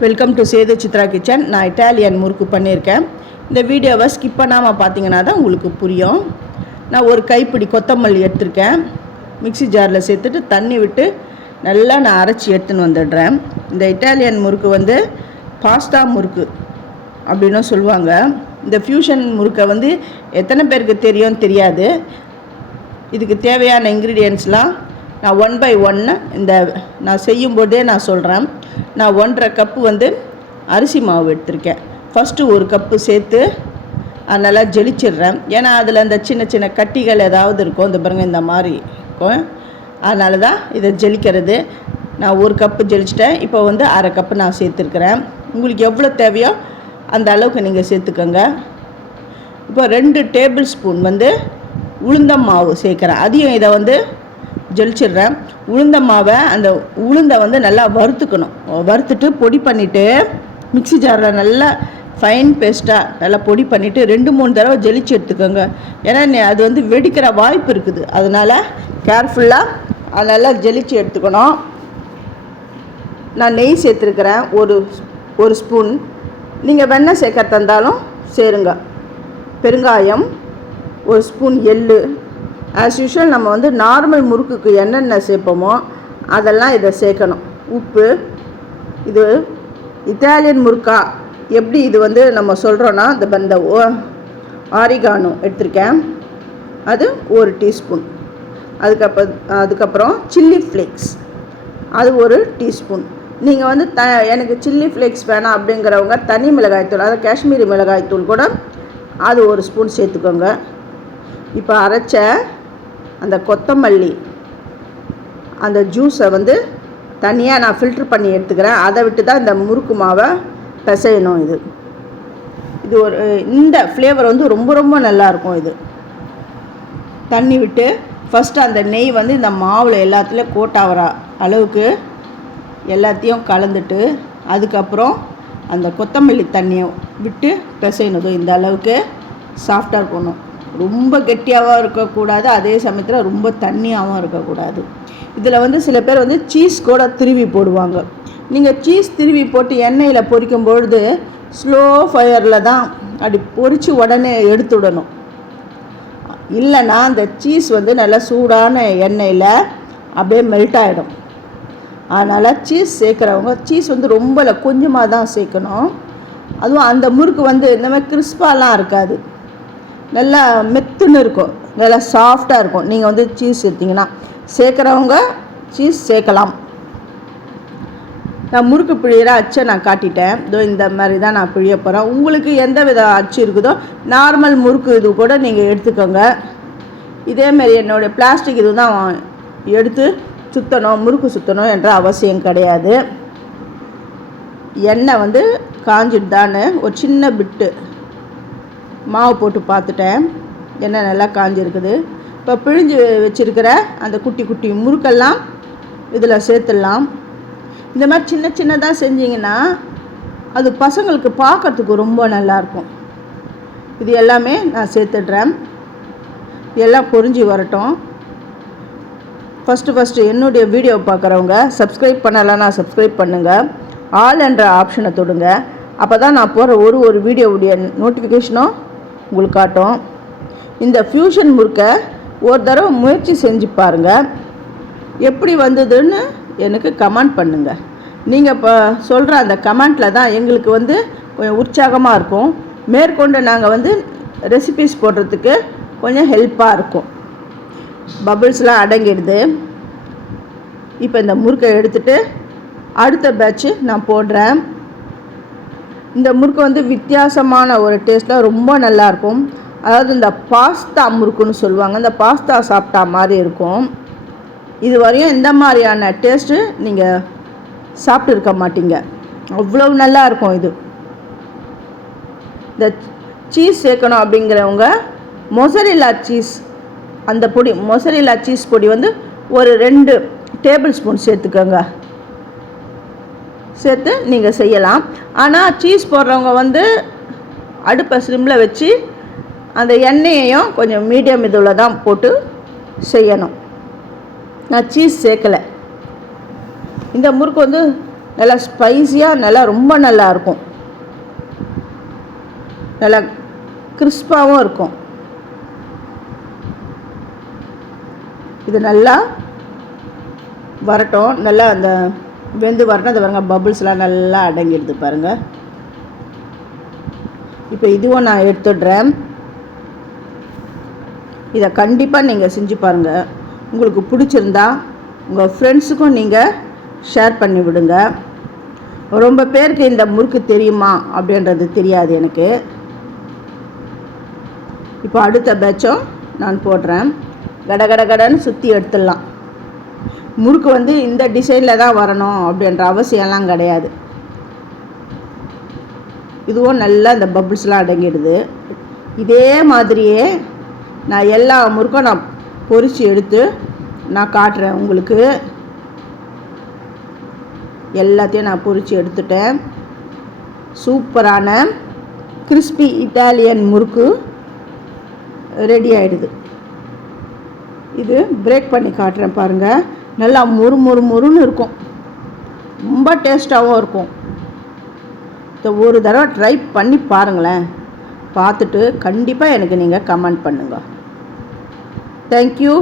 Welcome to Sethu Chitra kitchen. நான் Italian முறுக்கு பண்ணியிருக்கேன். இந்த வீடியோவை ஸ்கிப் பண்ணாமல் பார்த்தீங்கன்னா தான் உங்களுக்கு புரியும். நான் ஒரு கைப்பிடி கொத்தமல்லி எடுத்திருக்கேன். மிக்ஸி ஜாரில் சேர்த்துட்டு தண்ணி விட்டு நல்லா நான் அரைச்சி எடுத்துன்னு வந்துடுறேன். இந்த இட்டாலியன் முறுக்கு வந்து பாஸ்தா முறுக்கு அப்படின்னு சொல்லுவாங்க. இந்த ஃப்யூஷன் முறுக்கை வந்து எத்தனை பேருக்கு தெரியும் தெரியாது. இதுக்கு தேவையான இன்க்ரீடியன்ஸ்லாம் நான் ஒன் பை ஒன்று இந்த நான் செய்யும்போதே நான் சொல்கிறேன் நான் ஒன்றரை கப்பு வந்து அரிசி மாவு எடுத்திருக்கேன். ஃபஸ்ட்டு ஒரு கப்பு சேர்த்து நல்லா ஜெலிச்சிடுறேன். ஏன்னா அதில் அந்த சின்ன சின்ன கட்டிகள் ஏதாவது இருக்கும். இந்த பாருங்கள் இந்த மாதிரி இருக்கும். அதனால தான் இதை ஜெலிக்கிறது. நான் ஒரு கப்பு ஜெலிச்சிட்டேன். இப்போ வந்து அரை கப்பு நான் சேர்த்துருக்குறேன். உங்களுக்கு எவ்வளோ தேவையோ அந்த அளவுக்கு நீங்கள் சேர்த்துக்கோங்க. இப்போ ரெண்டு டேபிள் ஸ்பூன் வந்து உளுந்தம் மாவு சேர்க்குறேன். அதையும் இதை வந்து ஜெலிச்சிடுறேன். உளுந்த மாவை அந்த உளுந்தை வந்து நல்லா வறுத்துக்கணும். வறுத்துட்டு பொடி பண்ணிவிட்டு மிக்ஸி ஜாரில் நல்லா ஃபைன் பேஸ்ட்டாக நல்லா பொடி பண்ணிவிட்டு ரெண்டு மூணு தடவை ஜெலிச்சு எடுத்துக்கோங்க. ஏன்னா அது வந்து வெடிக்கிற வாய்ப்பு இருக்குது. அதனால் கேர்ஃபுல்லாக அதை நல்லா ஜெலிச்சு எடுத்துக்கணும். நான் நெய் சேர்த்துருக்கிறேன். ஒரு ஒரு ஸ்பூன் நீங்கள் வெண்ணெய் சேர்க்க தந்தாலும் சேருங்க. பெருங்காயம் ஒரு ஸ்பூன் எள்ளு. ஆஸ் யூஷுவல் நம்ம வந்து நார்மல் முறுக்குக்கு என்னென்ன சேர்ப்போமோ அதெல்லாம் இதை சேர்க்கணும். உப்பு இது இத்தாலியன் முறுக்கா? எப்படி இது வந்து நம்ம சொல்கிறோன்னா இந்த இந்த ஆரிகானோ எடுத்திருக்கேன். அது ஒரு டீஸ்பூன். அதுக்கப்புறம் அதுக்கப்புறம் சில்லி ஃப்ளேக்ஸ் அது ஒரு டீஸ்பூன். நீங்கள் வந்து த எனக்கு சில்லி ஃப்ளேக்ஸ் வேணாம் அப்படிங்கிறவங்க தனி மிளகாய்த்தூள் அதாவது காஷ்மீரி மிளகாய்த்தூள் கூட அது ஒரு ஸ்பூன் சேர்த்துக்கோங்க. இப்போ அரைச்ச அந்த கொத்தமல்லி அந்த ஜூஸை வந்து தனியாக நான் ஃபில்ட்ரு பண்ணி எடுத்துக்கிறேன். அதை விட்டு தான் இந்த முறுக்கு மாவை பிசையணும் இது. இது ஒரு இந்த ஃப்ளேவர் வந்து ரொம்ப ரொம்ப நல்லாயிருக்கும் இது. தண்ணி விட்டு ஃபஸ்ட்டு அந்த நெய் வந்து இந்த மாவில் எல்லாத்துலேயும் கோட் ஆகிற அளவுக்கு எல்லாத்தையும் கலந்துட்டு அதுக்கப்புறம் அந்த கொத்தமல்லி தண்ணியை விட்டு பிசையணும். இந்த அளவுக்கு சாஃப்டாக இருக்கணும். ரொம்ப கெட்டியாகவும் இருக்கக்கூடாது அதே சமயத்தில் ரொம்ப தண்ணியாகவும் இருக்கக்கூடாது. இதில் வந்து சில பேர் வந்து சீஸ் கூட திருவி போடுவாங்க. நீங்கள் சீஸ் திருவி போட்டு எண்ணெயில் பொரிக்கும் பொழுது ஸ்லோ ஃபயரில் தான் அப்படி பொரித்து உடனே எடுத்துடணும். இல்லைன்னா அந்த சீஸ் வந்து நல்லா சூடான எண்ணெயில் அப்படியே மெல்ட் ஆகிடும் அதனால் சீஸ் சேர்க்குறவங்க சீஸ் வந்து ரொம்ப கொஞ்சமாக தான் சேர்க்கணும். அதுவும் அந்த முறுக்கு வந்து இந்த மாதிரி கிறிஸ்பாலாம் இருக்காது. நல்லா மெத்துன்னு இருக்கும். நல்லா சாஃப்டாக இருக்கும். நீங்கள் வந்து சீஸ் சேர்த்திங்கன்னா சேர்க்குறவங்க சீஸ் சேர்க்கலாம். நான் முறுக்கு பிழியிற அச்சை நான் காட்டிட்டேன். இதோ இந்த மாதிரி தான் நான் பிழிய போகிறேன் உங்களுக்கு எந்த வித அச்சு இருக்குதோ நார்மல் முறுக்கு இது கூட நீங்கள் எடுத்துக்கோங்க. இதேமாரி என்னுடைய பிளாஸ்டிக் இது தான் எடுத்து சுற்றணும் முறுக்கு சுற்றணும் என்ற அவசியம் கிடையாது. எண்ணெய் வந்து காஞ்சிட்டு தானே ஒரு சின்ன பிட்டு. மாவு போட்டு பார்த்துட்டேன். எண்ணெய் நல்லா காஞ்சிருக்குது. இப்போ பிழிஞ்சு வச்சுருக்கிற அந்த குட்டி குட்டி முறுக்கெல்லாம் இதில் சேர்த்துடலாம். இந்த மாதிரி சின்ன சின்னதாக செஞ்சிங்கன்னா அது பசங்களுக்கு பார்க்கறதுக்கு ரொம்ப நல்லாயிருக்கும் இது எல்லாமே நான் சேர்த்துடுறேன். இது எல்லாம் பொரிஞ்சு வரட்டும். ஃபஸ்ட்டு ஃபஸ்ட்டு என்னுடைய வீடியோ பார்க்குறவங்க சப்ஸ்கிரைப் பண்ணலைன்னா சப்ஸ்கிரைப் பண்ணுங்கள் ஆல் என்ற ஆப்ஷனை தொடுங்க. அப்போ தான் நான் போகிற ஒரு ஒரு வீடியோவுடைய நோட்டிஃபிகேஷனும் உங்களுக்கு காட்டும். இந்த ஃப்யூஷன் முறுக்கை ஒரு தடவை முயற்சி செஞ்சு பாருங்கள் எப்படி வந்ததுன்னு எனக்கு கமெண்ட் பண்ணுங்கள் நீங்கள் இப்போ சொல்கிற அந்த கமெண்ட்டில் தான் எங்களுக்கு வந்து கொஞ்சம் உற்சாகமாக இருக்கும். மேற்கொண்டு நாங்கள் வந்து ரெசிபிஸ் போடுறதுக்கு கொஞ்சம் ஹெல்ப்பாக இருக்கும். பபிள்ஸ்லாம் அடங்கிடுது. இப்போ இந்த முறுக்கை எடுத்துகிட்டு அடுத்த பேட்ச்சு நான் போடுறேன். இந்த முறுக்கு வந்து வித்தியாசமான ஒரு டேஸ்ட்டில் ரொம்ப நல்லாயிருக்கும். அதாவது இந்த பாஸ்தா முறுக்குன்னு சொல்லுவாங்க. இந்த பாஸ்தா சாப்பிட்டா மாதிரி இருக்கும். இது வரையும் இந்த மாதிரியான டேஸ்ட்டு நீங்கள் சாப்பிட்டு இருக்க மாட்டீங்க. அவ்வளோ நல்லா இருக்கும் இது. இந்த சீஸ் சேர்க்கணும் அப்படிங்கிறவங்க மொசரில்லா சீஸ் அந்த பொடி மொசரில்லா சீஸ் பொடி வந்து ஒரு ரெண்டு டேபிள் ஸ்பூன் சேர்த்துக்கோங்க. சேர்த்து நீங்கள் செய்யலாம். ஆனால் சீஸ் போடுறவங்க வந்து அடுப்பை ஸ்லிம்மில் வச்சு அந்த எண்ணெயையும் கொஞ்சம் மீடியம் இதில் தான் போட்டு செய்யணும். நான் சீஸ் சேர்க்கலை. இந்த முறுக்கு வந்து நல்லா ஸ்பைஸியாக நல்லா ரொம்ப நல்லா இருக்கும். நல்லா கிறிஸ்பாகவும் இருக்கும். இது நல்லா வரட்டும். நல்லா அந்த வெந்து வரணும் அது பாருங்க பபுள்ஸ்லாம் நல்லா அடங்கிடுது பாருங்கள் இப்போ இதுவும் நான் எடுத்துடுறேன். இதை கண்டிப்பாக நீங்கள் செஞ்சு பாருங்கள் உங்களுக்கு பிடிச்சிருந்தா உங்கள் ஃப்ரெண்ட்ஸுக்கும் நீங்கள் ஷேர் பண்ணி விடுங்க. ரொம்ப பேருக்கு இந்த முறுக்கு தெரியுமா அப்படின்றது தெரியாது எனக்கு. இப்போ அடுத்த பேட்சும் நான் போடுறேன். கட கட கடன்னு சுற்றி எடுத்துடலாம். முறுக்கு வந்து இந்த டிசைனில் தான் வரணும் அப்படின்ற அவசியம்லாம் கிடையாது. இதுவும் நல்லா இந்த பபுள்ஸ்லாம் அடங்கிடுது. இதே மாதிரியே நான் எல்லா முறுக்கும் நான் பொறிச்சு எடுத்து நான் காட்டுறேன் உங்களுக்கு. எல்லாத்தையும் நான் பொறிச்சு எடுத்துட்டேன். சூப்பரான கிறிஸ்பி இட்டாலியன் முறுக்கு ரெடி ஆகிடுது இது பிரேக் பண்ணி காட்டுறேன் பாருங்கள் நல்லா முறு முறு முறுன்னு இருக்கும். ரொம்ப டேஸ்ட்டாகவும் இருக்கும். இந்த ஒரு தடவை ட்ரை பண்ணி பாருங்களேன். பார்த்துட்டு கண்டிப்பாக எனக்கு நீங்கள் கமெண்ட் பண்ணுங்கள் தேங்க்யூ